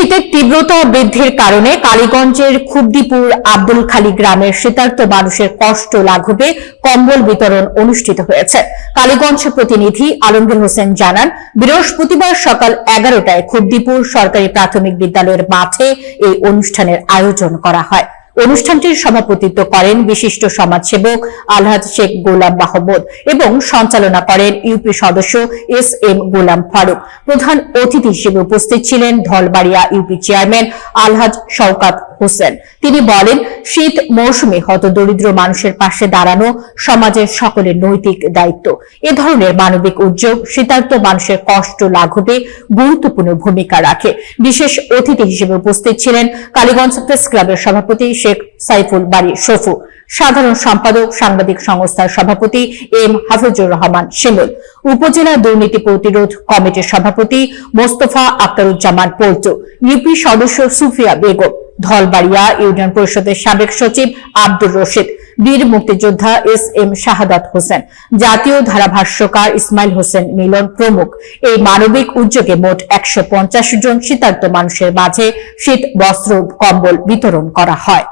শীতের তীব্রতা বৃদ্ধির কারণে কালীগঞ্জের খুবদিপুর আব্দুল খালি গ্রামের শীতার্ত মানুষের কষ্ট লাঘবে কম্বল বিতরণ অনুষ্ঠিত হয়েছে। কালীগঞ্জ প্রতিনিধি আলমগীর হোসেন জানান, বৃহস্পতিবার সকাল এগারোটায় খুবদিপুর সরকারি প্রাথমিক বিদ্যালয়ের মাঠে এই অনুষ্ঠানের আয়োজন করা হয়। অনুষ্ঠানটির সভাপতিত্ব করেন বিশিষ্ট সমাজসেবক আলহাজ শেখ গোলাম মাহমুদ এবং সঞ্চালনা করেন ইউপি সদস্য এস এম গোলাম ফারুক। প্রধান অতিথি হিসেবে উপস্থিত ছিলেন ধলবাড়িয়া ইউপি চেয়ারম্যান আলহাজ শওকাত হোসেন। তিনি বলেন, শীত মৌসুমে হতদরিদ্র মানুষের পাশে দাঁড়ানো সমাজের সকলের নৈতিক দায়িত্ব। এ ধরনের মানবিক উদ্যোগ শীতার্ত মানুষের কষ্ট লাঘবে গুরুত্বপূর্ণ ভূমিকা রাখে। বিশেষ অতিথি হিসেবে উপস্থিত ছিলেন কালীগঞ্জ প্রেস ক্লাবের সভাপতি শেখ সাইফুল বাড়ি শফু, সাধারণ সম্পাদক, সাংবাদিক সংস্থার সভাপতি এম হাফিজুর রহমান শিমুল, উপজেলা দুর্নীতি প্রতিরোধ কমিটির সভাপতি মোস্তফা আক্তারুজ্জামান পল্টু, ইউপি সদস্য সুফিয়া বেগম ধলবাড়িয়া ইউনিয়ন পরিষদের সাবেক সচিব আব্দুর রশিদ, বীর মুক্তিযোদ্ধা এস এম শাহাদাত হোসেন, জাতীয় ধারাভাষ্যকার ইসমাইল হোসেন মিলন প্রমুখ। এই মানবিক উদ্যোগে মোট একশো পঞ্চাশ জন শীতার্ত মানুষের মাঝে শীত, বস্ত্র, কম্বল বিতরণ করা হয়।